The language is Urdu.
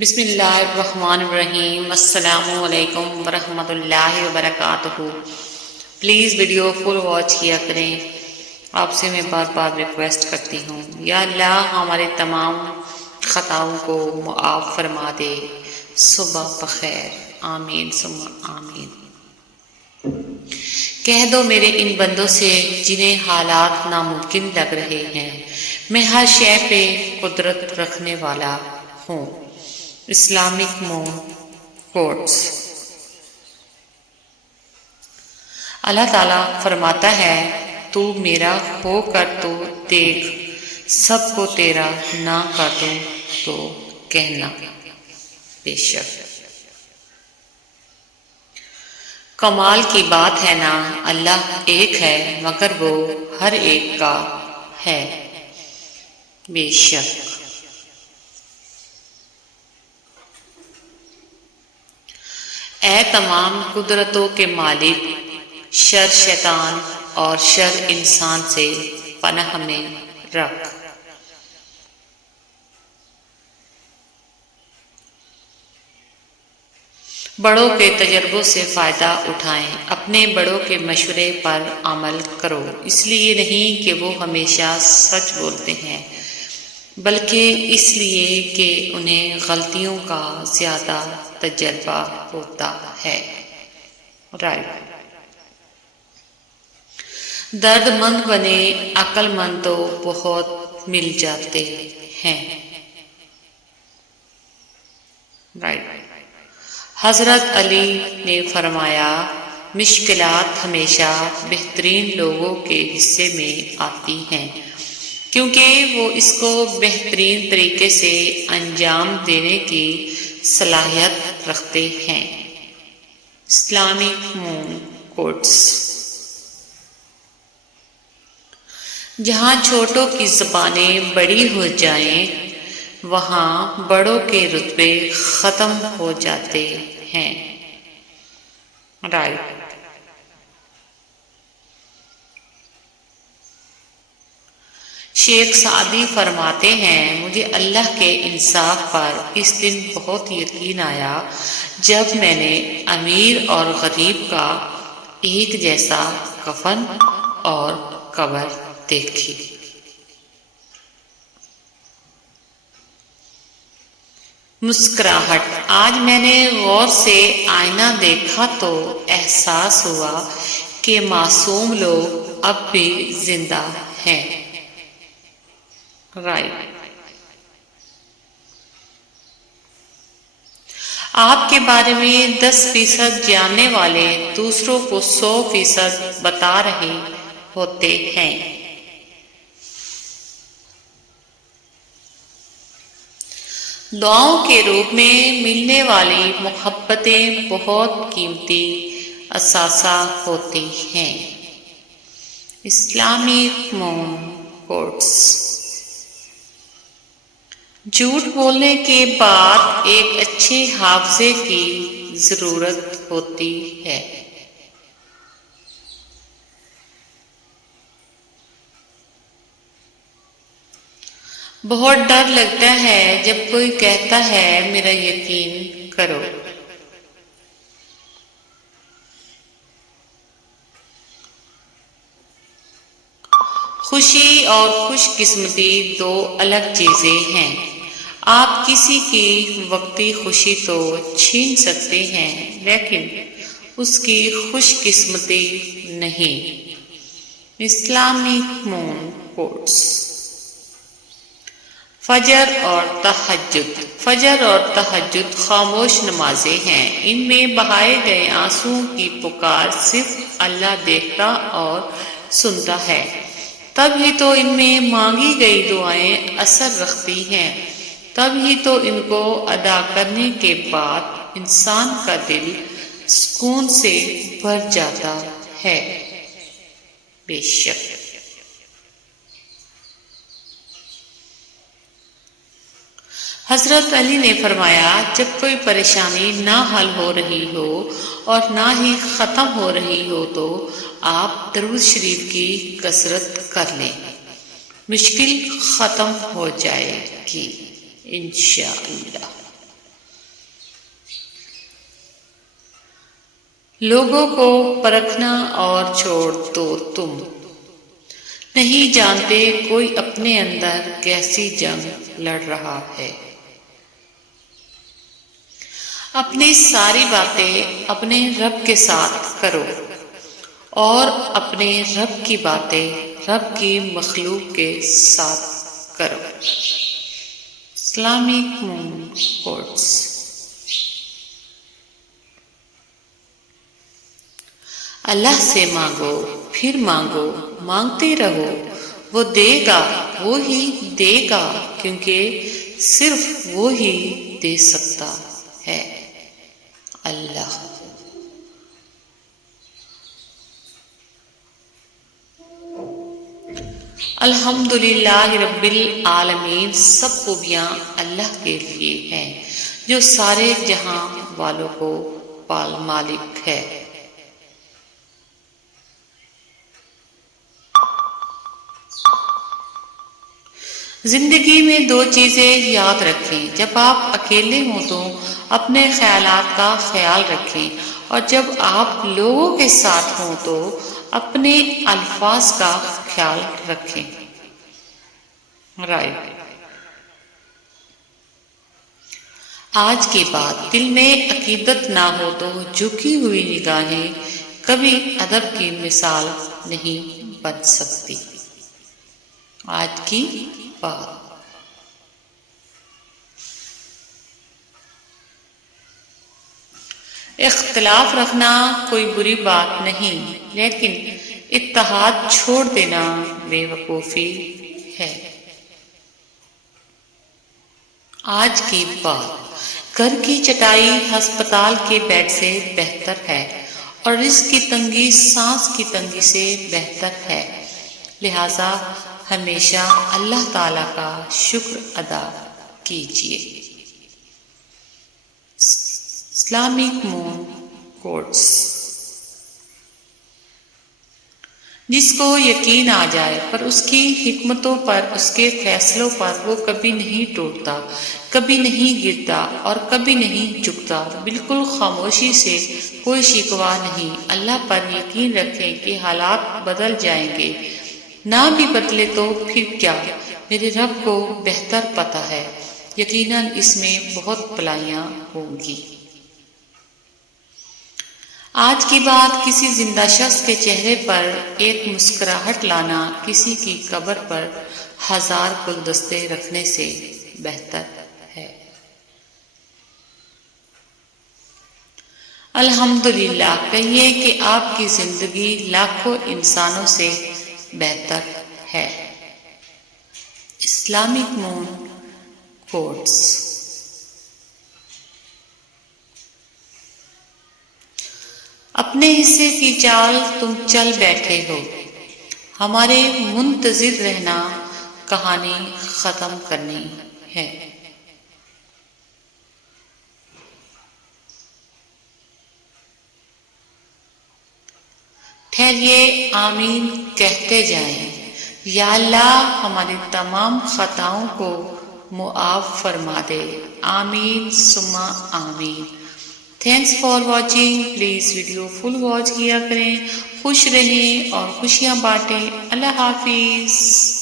بسم اللہ الرحمن الرحیم۔ السلام علیکم ورحمۃ اللہ وبرکاتہ۔ پلیز ویڈیو فل واچ کیا کریں، آپ سے میں بار بار ریکویسٹ کرتی ہوں۔ یا اللہ ہمارے تمام خطاؤں کو معاف فرما دے۔ صبح بخیر، آمین ثم آمین۔ کہہ دو میرے ان بندوں سے جنہیں حالات ناممکن لگ رہے ہیں، میں ہر شے پہ قدرت رکھنے والا ہوں۔ اسلامک مون کوٹس۔ اللہ تعالیٰ فرماتا ہے، تو میرا ہو کر تو دیکھ، سب کو تیرا نہ کر دوں تو کہنا۔ بے شک کمال کی بات ہے نا، اللہ ایک ہے مگر وہ ہر ایک کا ہے۔ بے شک اے تمام قدرتوں کے مالک، شر شیطان اور شر انسان سے پناہ میں رکھ۔ بڑوں کے تجربوں سے فائدہ اٹھائیں، اپنے بڑوں کے مشورے پر عمل کرو، اس لیے نہیں کہ وہ ہمیشہ سچ بولتے ہیں بلکہ اس لیے کہ انہیں غلطیوں کا زیادہ تجربہ ہوتا ہے۔ درد مند بنے عقل مند تو بہت مل جاتے ہیں۔ حضرت علی نے فرمایا، مشکلات ہمیشہ بہترین لوگوں کے حصے میں آتی ہیں کیونکہ وہ اس کو بہترین طریقے سے انجام دینے کی صلاحیت رکھتے ہیں۔ اسلامک مون کوٹس۔ جہاں چھوٹوں کی زبانیں بڑی ہو جائیں، وہاں بڑوں کے رتبے ختم ہو جاتے ہیں۔ شیخ سعدی فرماتے ہیں، مجھے اللہ کے انصاف پر اس دن بہت یقین آیا جب میں نے امیر اور غریب کا ایک جیسا کفن اور قبر دیکھی۔ مسکراہٹ۔ آج میں نے غور سے آئینہ دیکھا تو احساس ہوا کہ معصوم لوگ اب بھی زندہ ہیں۔ آپ کے بارے میں 10% جاننے والے دوسروں کو 100% بتا رہے ہوتے ہیں۔ دعاؤں کے روپ میں ملنے والی محبتیں بہت قیمتی اثاثہ ہوتی ہیں۔ اسلامک مون کوٹس۔ جھوٹ بولنے کے بعد ایک اچھے حافظے کی ضرورت ہوتی ہے۔ بہت ڈر لگتا ہے جب کوئی کہتا ہے میرا یقین کرو۔ خوشی اور خوش قسمتی دو الگ چیزیں ہیں۔ آپ کسی کی وقتی خوشی تو چھین سکتے ہیں لیکن اس کی خوش قسمتی نہیں۔ اسلامک مون کوٹس۔ فجر اور تہجد۔ فجر اور تہجد خاموش نمازیں ہیں، ان میں بہائے گئے آنسوؤں کی پکار صرف اللہ دیکھتا اور سنتا ہے، تب ہی تو ان میں مانگی گئی دعائیں اثر رکھتی ہیں، تب ہی تو ان کو ادا کرنے کے بعد انسان کا دل سکون سے بھر جاتا ہے۔ بے شک حضرت علی نے فرمایا، جب کوئی پریشانی نہ حل ہو رہی ہو اور نہ ہی ختم ہو رہی ہو تو آپ درود شریف کی کثرت کر لیں، مشکل ختم ہو جائے گی انشاءاللہ۔ لوگوں کو پرکھنا اور چھوڑ دو، تم نہیں جانتے کوئی اپنے اندر کیسی جنگ لڑ رہا ہے۔ اپنی ساری باتیں اپنے رب کے ساتھ کرو اور اپنے رب کی باتیں رب کی مخلوق کے ساتھ کرو۔ اسلامک مون کوٹس۔ اللہ سے مانگو، پھر مانگو، مانگتے رہو، وہ دے گا، وہ ہی دے گا، کیونکہ صرف وہ ہی دے سکتا ہے۔ اللہ۔ الحمدللہ رب العالمین، سب خوبیاں اللہ کے لیے ہیں جو سارے جہاں والوں کو مالک ہے۔ زندگی میں دو چیزیں یاد رکھیں، جب آپ اکیلے ہوں تو اپنے خیالات کا خیال رکھیں، اور جب آپ لوگوں کے ساتھ ہوں تو اپنے الفاظ کا خیال رکھیں۔ رائے۔ آج کے بعد دل میں عقیدت نہ ہو تو جھکی ہوئی نگاہیں کبھی ادب کی مثال نہیں بن سکتی۔ آج کی بات۔ اختلاف رکھنا کوئی بری بات نہیں، لیکن اتحاد چھوڑ دینا بے وقوفی ہے۔ آج کی بات۔ گھر کی چٹائی ہسپتال کے بیڈ سے بہتر ہے، اور رزق کی تنگی سانس کی تنگی سے بہتر ہے، لہذا ہمیشہ اللہ تعالی کا شکر ادا کیجیے۔ اسلامک مون کوٹس۔ جس کو یقین آ جائے پر اس کی حکمتوں پر، اس کے فیصلوں پر، وہ کبھی نہیں ٹوٹتا، کبھی نہیں گرتا اور کبھی نہیں جھکتا۔ بالکل خاموشی سے کوئی شکوہ نہیں۔ اللہ پر یقین رکھیں کہ حالات بدل جائیں گے، نہ بھی بدلے تو پھر کیا، میرے رب کو بہتر پتہ ہے، یقیناً اس میں بہت بھلائیاں ہوں گی۔ آج کی بات۔ کسی زندہ شخص کے چہرے پر ایک مسکراہٹ لانا کسی کی قبر پر 1000 گلدستے رکھنے سے بہتر ہے۔ الحمدللہ کہیے کہ آپ کی زندگی لاکھوں انسانوں سے بہتر ہے۔ اسلامک مون کوٹس۔ اپنے حصے کی چال تم چل بیٹھے ہو، ہمارے منتظر رہنا کہانی ختم کرنی ہے۔ ٹھہریے، آمین کہتے جائیں۔ یا اللہ ہماری تمام خطاؤں کو معاف فرما دے، آمین ثم آمین۔ Thanks for watching. Please video full watch کیا کریں۔ خوش رہیں اور خوشیاں بانٹیں۔ اللہ حافظ۔